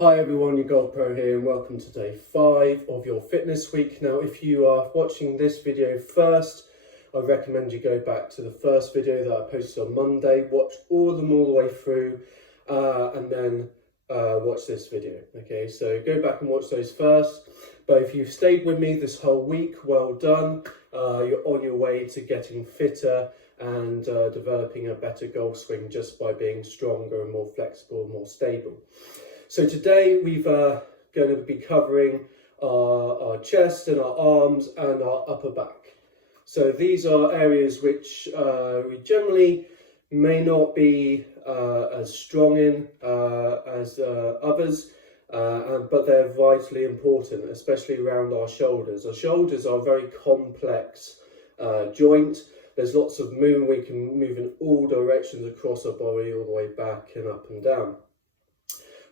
Hi everyone, your Golf Pro here and welcome to day 5 of your fitness week. Now if you are watching this video first, I recommend you go back to the first video that I posted on Monday, watch all of them all the way through and then watch this video. Okay, so go back and watch those first. But if you've stayed with me this whole week, well done. You're on your way to getting fitter and developing a better golf swing just by being stronger and more flexible and more stable. So today we're going to be covering our chest and our arms and our upper back. So these are areas which we generally may not be as strong in as others, but they're vitally important, especially around our shoulders. Our shoulders are a very complex joint. There's lots of movement. We can move in all directions across our body, all the way back and up and down.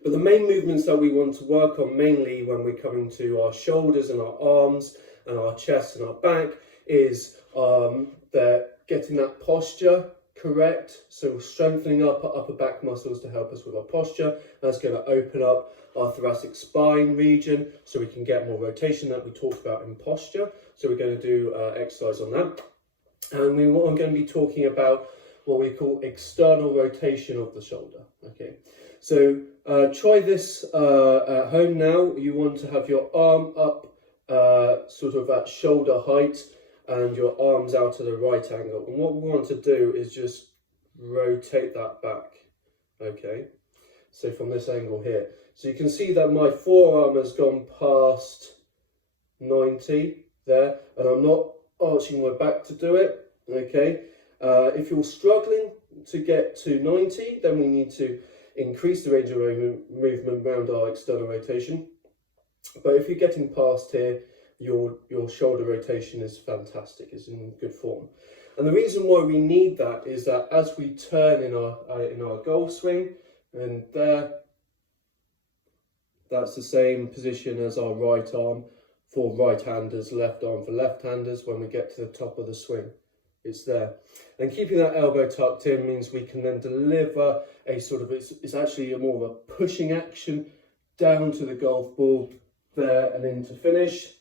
But the main movements that we want to work on mainly when we're coming to our shoulders and our arms and our chest and our back is getting that posture correct. So strengthening up our upper back muscles to help us with our posture. That's going to open up our thoracic spine region so we can get more rotation that we talked about in posture. So we're going to do exercise on that. And I'm going to be talking about what we call external rotation of the shoulder. Okay. So try this at home now. You want to have your arm up sort of at shoulder height and your arms out at a right angle. And what we want to do is just rotate that back. Okay, so from this angle here. So you can see that my forearm has gone past 90 there, and I'm not arching my back to do it. Okay, if you're struggling to get to 90, then we need to increase the range of movement around our external rotation. But if you're getting past here, your shoulder rotation is fantastic, it's in good form. And the reason why we need that is that as we turn in our golf swing, and there, that's the same position as our right arm for right-handers, left arm for left-handers. When we get to the top of the swing, it's there. And keeping that elbow tucked in means we can then deliver a sort of, it's actually more of a pushing action down to the golf ball there and into finish.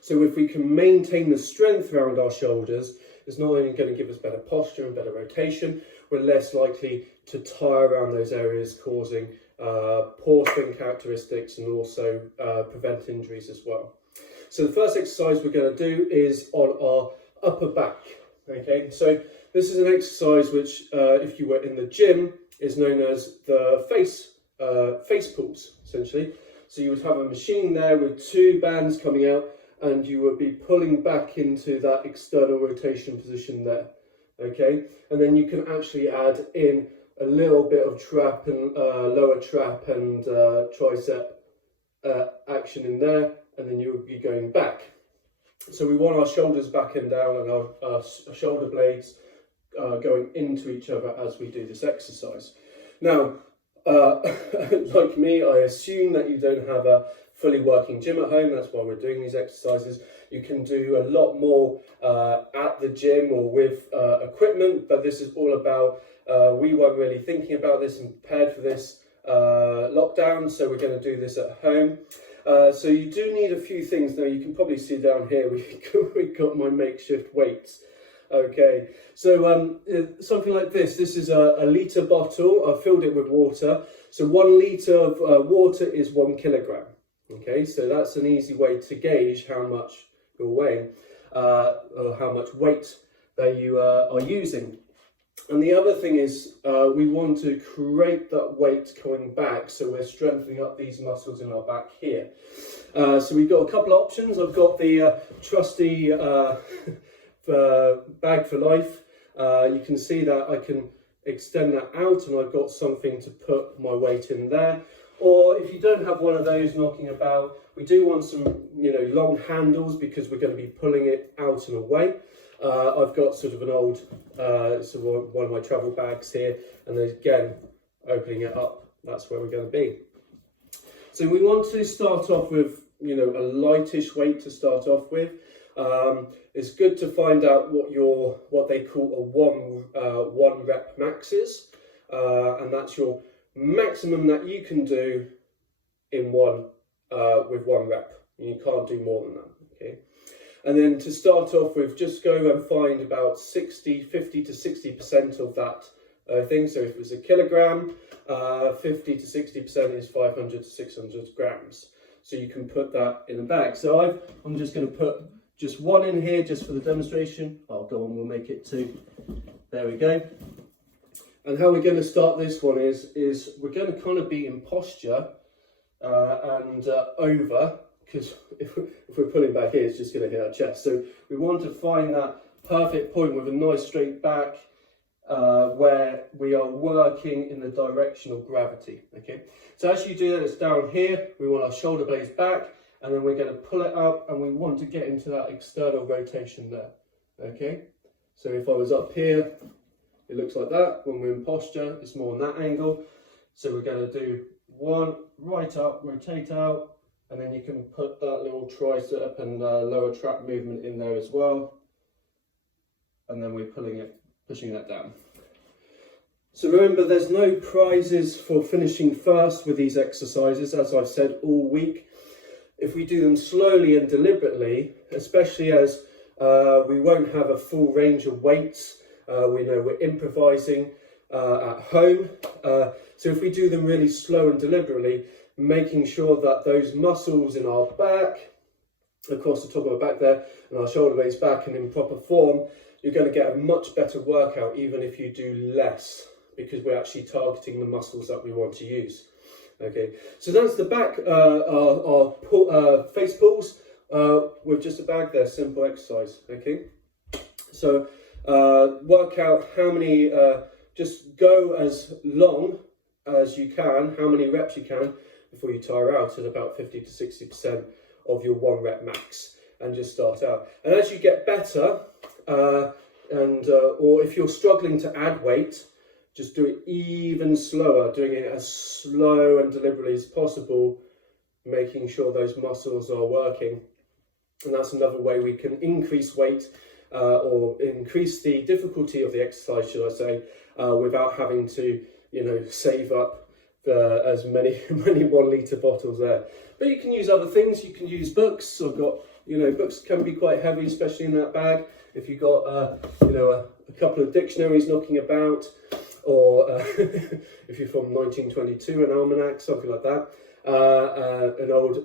So if we can maintain the strength around our shoulders, it's not only going to give us better posture and better rotation, we're less likely to tire around those areas, causing poor swing characteristics and also prevent injuries as well. So the first exercise we're going to do is on our upper back. Okay, so this is an exercise which, if you were in the gym, is known as the face pulls, essentially. So you would have a machine there with two bands coming out, and you would be pulling back into that external rotation position there. Okay, and then you can actually add in a little bit of trap and lower trap and tricep action in there, and then you would be going back. So we want our shoulders back and down and our shoulder blades going into each other as we do this exercise. Now, like me, I assume that you don't have a fully working gym at home. That's why we're doing these exercises. You can do a lot more at the gym or with equipment, but this is all about, we weren't really thinking about this and prepared for this lockdown, so we're going to do this at home. So you do need a few things. Now you can probably see down here we've got my makeshift weights. Okay, so something like this. This is a litre bottle. I filled it with water. So 1 litre of water is 1 kilogram. Okay, so that's an easy way to gauge how much you're weighing, or how much weight that you are using. And the other thing is we want to create that weight coming back, so we're strengthening up these muscles in our back here. So we've got a couple of options. I've got the trusty bag for life. You can see that I can extend that out and I've got something to put my weight in there. Or if you don't have one of those knocking about, we do want some long handles because we're going to be pulling it out and away. I've got sort of an old, one of my travel bags here, and then again, opening it up, that's where we're going to be. So we want to start off with, a lightish weight to start off with. It's good to find out what they call a one rep max is, and that's your maximum that you can do in one with one rep. You can't do more than that. Okay. And then to start off with, just go and find about 50 to 60% of that thing. So if it was a kilogram, 50 to 60% is 500 to 600 grams. So you can put that in a bag. So I'm just going to put just one in here just for the demonstration. I'll go on, we'll make it two. There we go. And how we're going to start this one is we're going to kind of be in posture and over, because if we're pulling back here, it's just going to hit our chest. So we want to find that perfect point with a nice straight back where we are working in the direction of gravity. Okay. So as you do that, it's down here. We want our shoulder blades back, and then we're going to pull it up, and we want to get into that external rotation there. Okay. So if I was up here, it looks like that. When we're in posture, it's more on that angle. So we're going to do one right up, rotate out, and then you can put that little tricep and lower trap movement in there as well. And then we're pushing that down. So remember, there's no prizes for finishing first with these exercises, as I've said all week. If we do them slowly and deliberately, especially as we won't have a full range of weights, we know we're improvising at home. So if we do them really slow and deliberately, making sure that those muscles in our back, across the top of our back there, and our shoulder blades back and in proper form, you're going to get a much better workout even if you do less, because we're actually targeting the muscles that we want to use. Okay, so that's the back, our face pulls with just a bag there, simple exercise. Okay, so work out how many, just go as long as you can, how many reps you can before you tire out at about 50 to 60% of your 1 rep max, and just start out. And as you get better, or if you're struggling to add weight, just do it even slower, doing it as slow and deliberately as possible, making sure those muscles are working. And that's another way we can increase weight or increase the difficulty of the exercise, should I say, without having to, save up as many 1 litre bottles there. But you can use other things. You can use books. I've got, books can be quite heavy, especially in that bag. If you've got, a couple of dictionaries knocking about, or if you're from 1922, an almanac, something like that, an old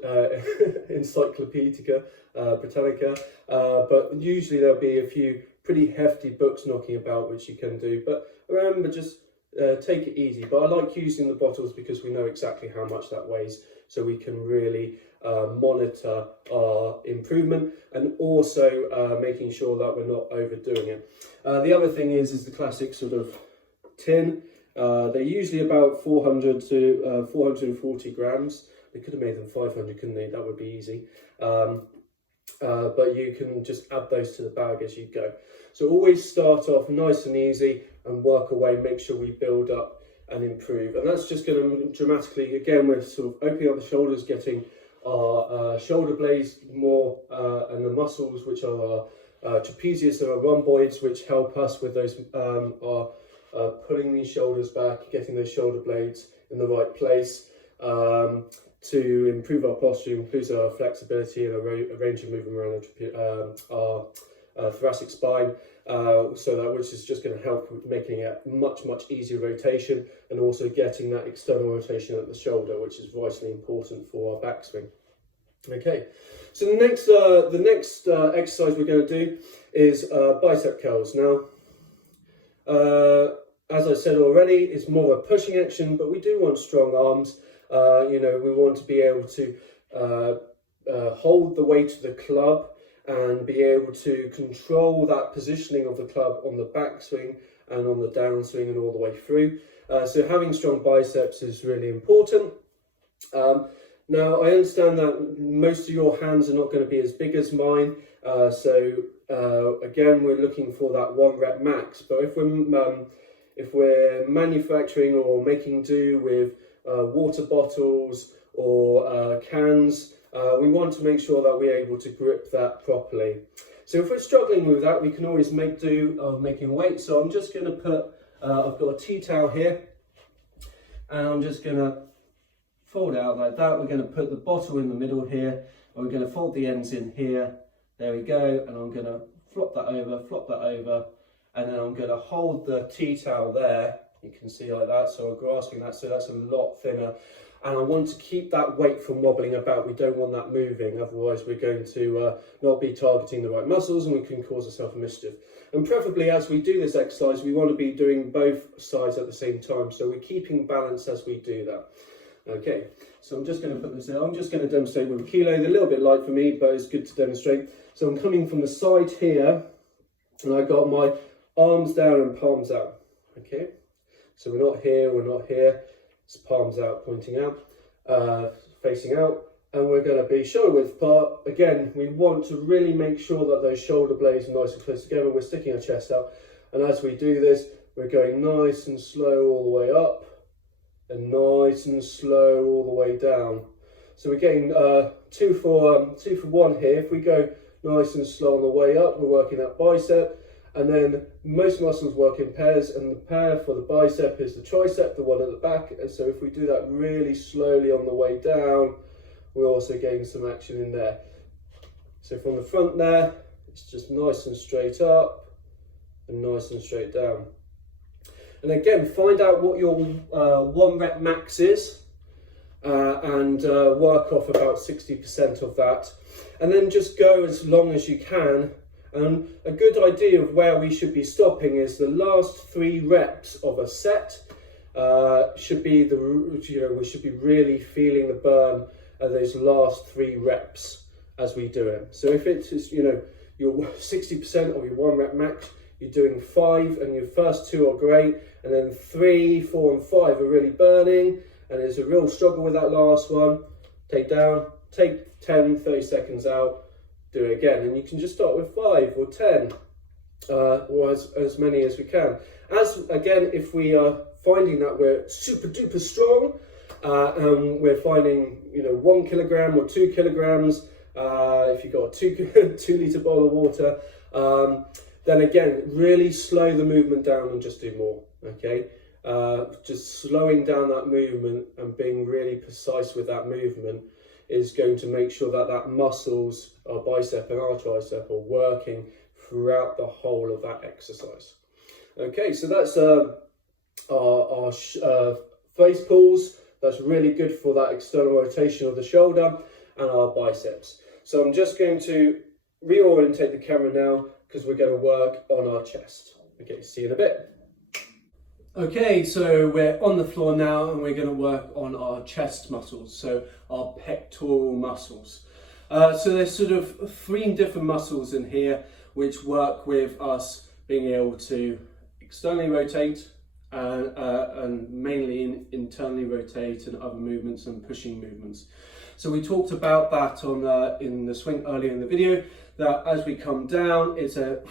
Encyclopedia Britannica, but usually there'll be a few pretty hefty books knocking about which you can do. But remember, just take it easy. But I like using the bottles because we know exactly how much that weighs, so we can really monitor our improvement, and also making sure that we're not overdoing it. The other thing is the classic sort of tin. They're usually about 400 to 440 grams. They could have made them 500, couldn't they? That would be easy. But you can just add those to the bag as you go. So always start off nice and easy and work away, make sure we build up and improve. And that's just going to dramatically, again, we're sort of opening up the shoulders, getting our shoulder blades more, and the muscles, which are our trapezius and our rhomboids, which help us with those, pulling these shoulders back, getting those shoulder blades in the right place, to improve our posture, improves our flexibility and a range of movement around our thoracic spine, so that, which is just going to help with making a much easier rotation, and also getting that external rotation at the shoulder, which is vitally important for our backswing. Okay, so the next exercise we're going to do is bicep curls. Now, as I said already, it's more of a pushing action, but we do want strong arms. We want to be able to hold the weight of the club and be able to control that positioning of the club on the backswing and on the downswing and all the way through. So having strong biceps is really important. Now, I understand that most of your hands are not going to be as big as mine. Again, we're looking for that 1 rep max. But if we're manufacturing or making do with water bottles or cans, we want to make sure that we're able to grip that properly. So if we're struggling with that, we can always make do of making weight. So I'm just going to put, I've got a tea towel here, and I'm just going to fold it out like that. We're going to put the bottle in the middle here, and we're going to fold the ends in here. There we go, and I'm going to flop that over, and then I'm going to hold the tea towel there. You can see like that, so I'm grasping that, so that's a lot thinner. And I want to keep that weight from wobbling about. We don't want that moving, otherwise we're going to not be targeting the right muscles, and we can cause ourselves a mischief. And preferably as we do this exercise, we want to be doing both sides at the same time, so we're keeping balance as we do that. Okay, so I'm just going to put this in. I'm just going to demonstrate with a kilo. They're a little bit light for me, but it's good to demonstrate. So I'm coming from the side here, and I got my arms down and palms out. Okay, so we're not here. It's palms out, pointing out, facing out, and we're going to be shoulder width apart. Again, we want to really make sure that those shoulder blades are nice and close together. We're sticking our chest out, and as we do this, we're going nice and slow all the way up, and nice and slow all the way down. So we're getting 2 for 1 here. If we go nice and slow on the way up, we're working that bicep, and then most muscles work in pairs, and the pair for the bicep is the tricep, the one at the back. And so if we do that really slowly on the way down, we're also getting some action in there. So from the front there, it's just nice and straight up and nice and straight down. And again, find out what your 1 rep max is, and work off about 60% of that. And then just go as long as you can. And a good idea of where we should be stopping is the last 3 reps of a set. Should be we should be really feeling the burn of those last 3 reps as we do it. So if it's your 60% of your 1 rep max, you're doing 5, and your first 2 are great, and then 3, 4, and 5 are really burning, and there's a real struggle with that last one. Take down, take 10, 30 seconds out, do it again, and you can just start with 5 or 10, or as many as we can. Again, if we are finding that we're super duper strong, and we're finding 1 kilogram or 2 kilograms, if you've got a 2 litre bottle of water, then again, really slow the movement down and just do more, okay? Just slowing down that movement and being really precise with that movement is going to make sure that muscles, our bicep and our tricep, are working throughout the whole of that exercise. Okay, so that's our face pulls. That's really good for that external rotation of the shoulder and our biceps. So I'm just going to reorientate the camera now, because we're going to work on our chest. Okay, see you in a bit. Okay, so we're on the floor now, and we're going to work on our chest muscles, so our pectoral muscles. So there's sort of 3 different muscles in here which work with us being able to externally rotate and mainly internally rotate, and other movements and pushing movements. So we talked about that in the swing earlier in the video, that as we come down, it's a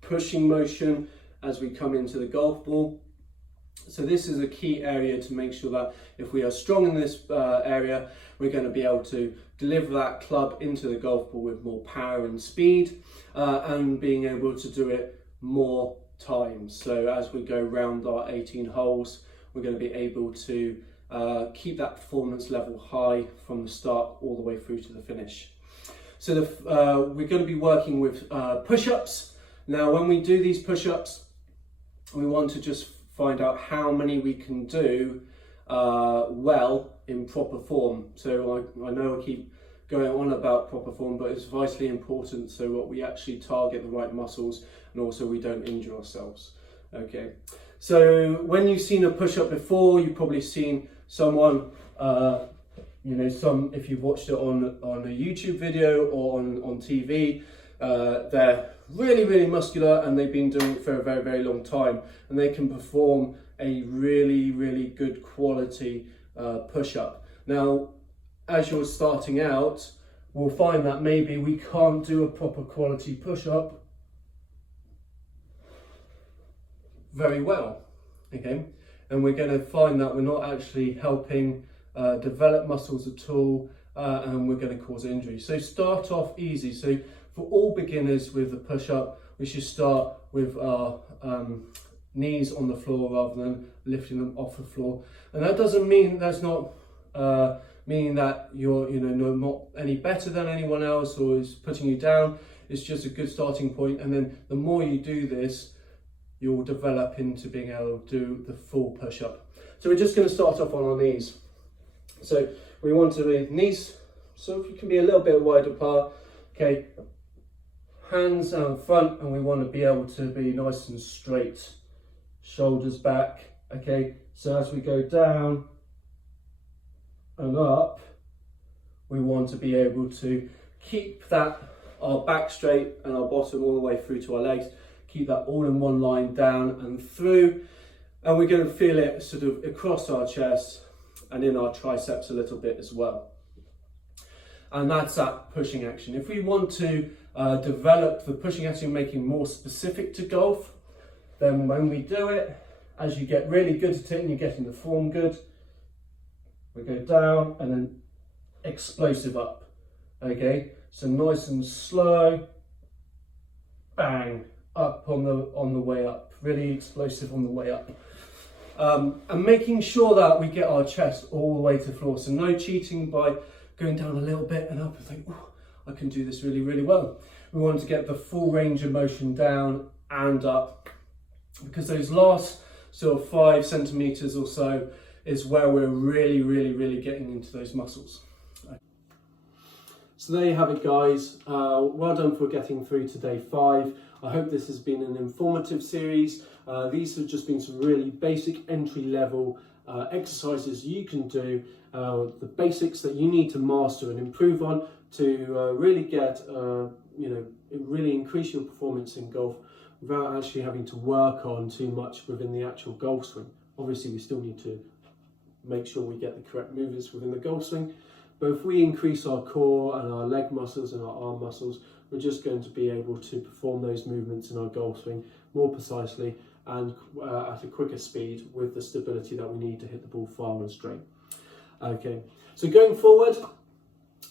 pushing motion as we come into the golf ball. So this is a key area to make sure that if we are strong in this area, we're going to be able to deliver that club into the golf ball with more power and speed, and being able to do it more times. So as we go round our 18 holes, we're going to be able to keep that performance level high from the start all the way through to the finish. So we're going to be working with push-ups. Now when we do these push-ups, we want to just find out how many we can do well in proper form. So I know I keep going on about proper form, but it's vitally important so that we actually target the right muscles, and also we don't injure ourselves. Okay, so when you've seen a push-up before, you've probably seen someone, if you've watched it on a YouTube video or on TV, they're really muscular, and they've been doing it for a very, very long time, and they can perform a really good quality push-up. Now, as you're starting out, we'll find that maybe we can't do a proper quality push-up very well, okay? And we're going to find that we're not actually helping develop muscles at all, and we're going to cause injury. So start off easy. So for all beginners with the push-up, we should start with our knees on the floor rather than lifting them off the floor. And that doesn't mean, that's not meaning that you're not any better than anyone else or is putting you down. It's just a good starting point, and then the more you do this, you'll develop into being able to do the full push-up. So we're just going to start off on our knees. So we want to be knees, so if you can be a little bit wide apart, okay, hands out front, and we want to be able to be nice and straight, shoulders back, okay. So as we go down and up, we want to be able to keep that, our back straight and our bottom all the way through to our legs, keep that all in one line down and through, and we're going to feel it sort of across our chest and in our triceps a little bit as well. And that's that pushing action. If we want to develop the pushing action, making more specific to golf, then when we do it, as you get really good at it and you're getting the form good, we go down and then explosive up, okay? So nice and slow, bang, up on the way up, really explosive on the way up. And making sure that we get our chest all the way to the floor. So no cheating by going down a little bit and up and think, oh, I can do this really, really well. We want to get the full range of motion down and up, because those last sort of 5 centimeters or so is where we're really, really, really getting into those muscles. So there you have it, guys. Well done for getting through to day 5. I hope this has been an informative series. These have just been some really basic entry level exercises you can do, the basics that you need to master and improve on to really get, really increase your performance in golf without actually having to work on too much within the actual golf swing. Obviously, we still need to make sure we get the correct movements within the golf swing, but if we increase our core and our leg muscles and our arm muscles, we're just going to be able to perform those movements in our golf swing more precisely and at a quicker speed with the stability that we need to hit the ball far and straight. Okay, so going forward,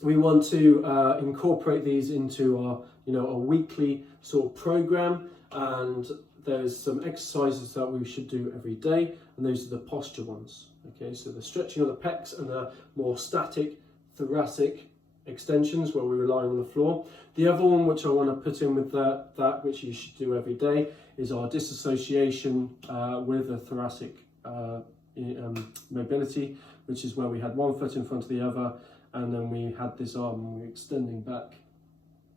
we want to incorporate these into our, a weekly sort of program, and there's some exercises that we should do every day, and those are the posture ones. Okay, so the stretching of the pecs and the more static thoracic extensions where we rely on the floor. The other one which I want to put in with that which you should do every day is our disassociation with the thoracic mobility, which is where we had one foot in front of the other, and then we had this arm and we're extending back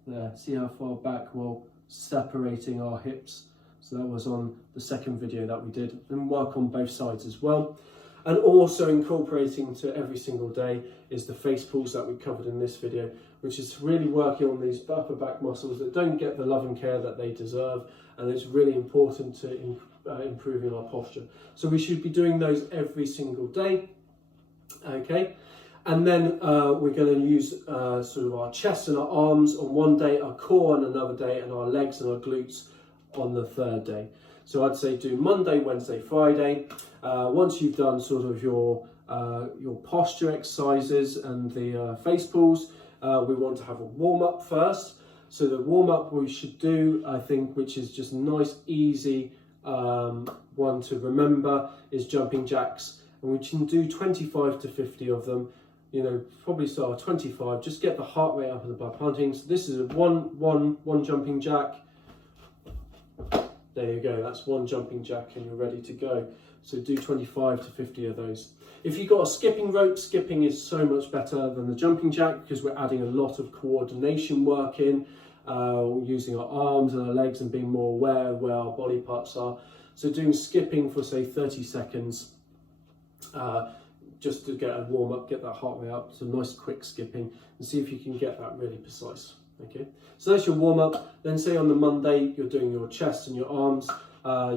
there. See how far back? Well, separating our hips. So that was on the second video that we did, and work on both sides as well. And also incorporating to every single day is the face pulls that we covered in this video, which is really working on these upper back muscles that don't get the love and care that they deserve, and it's really important to improving our posture. So we should be doing those every single day, okay? And then we're going to use sort of our chest and our arms on one day, our core on another day, and our legs and our glutes on the third day. So I'd say do Monday, Wednesday, Friday. Once you've done sort of your posture exercises and the face pulls, we want to have a warm-up first. So the warm-up we should do, I think, which is just a nice, easy one to remember, is jumping jacks. And we can do 25 to 50 of them. Probably start with 25, just get the heart rate up by punting. So this is a one jumping jack. There you go, that's one jumping jack and you're ready to go. So do 25 to 50 of those. If you've got a skipping rope, skipping is so much better than the jumping jack because we're adding a lot of coordination work in, using our arms and our legs and being more aware of where our body parts are. So doing skipping for say 30 seconds, just to get a warm up, get that heart rate up, so nice quick skipping, and see if you can get that really precise. Okay, so that's your warm up. Then say on the Monday you're doing your chest and your arms,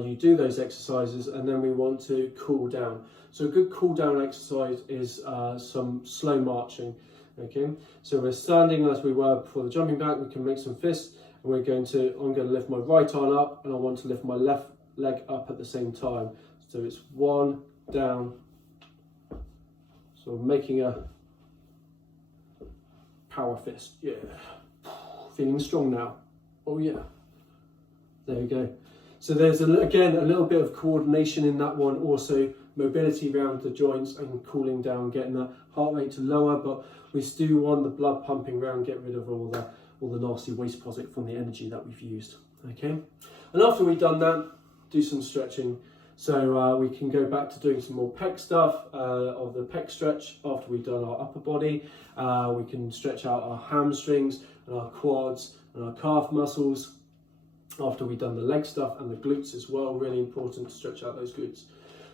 you do those exercises, and then we want to cool down. So a good cool down exercise is some slow marching. Okay, so we're standing as we were before the jumping back. We can make some fists, and I'm going to lift my right arm up, and I want to lift my left leg up at the same time. So it's one down. So making a power fist. Yeah. Feeling strong now. Oh yeah. There we go. So there's, again, a little bit of coordination in that one, also mobility around the joints and cooling down, getting the heart rate to lower, but we still want the blood pumping around, get rid of all the nasty waste product from the energy that we've used, okay? And after we've done that, do some stretching. So we can go back to doing some more pec stuff, of the pec stretch after we've done our upper body. We can stretch out our hamstrings and our quads and our calf muscles after we've done the leg stuff, and the glutes as well. Really important to stretch out those glutes.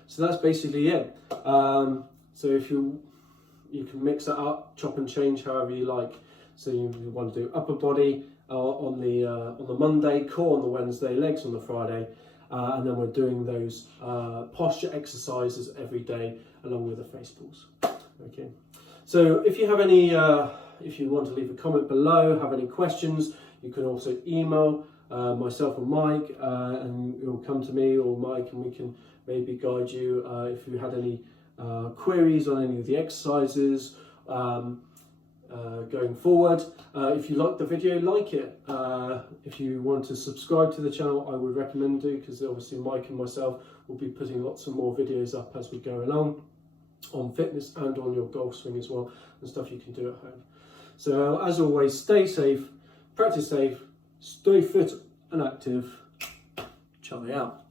So that's basically it. So if you can mix it up, chop and change however you like. So you want to do upper body on the Monday, core on the Wednesday, legs on the Friday, and then we're doing those posture exercises every day along with the face pulls. Okay. So if you have any, if you want to leave a comment below, have any questions, you can also email myself or Mike, and you'll come to me or Mike, and we can maybe guide you if you had any queries on any of the exercises going forward. If you like the video, like it. If you want to subscribe to the channel, I would recommend do, because obviously Mike and myself will be putting lots of more videos up as we go along on fitness and on your golf swing as well, and stuff you can do at home. So as always, stay safe, practice safe, stay fit and active. Charlie out.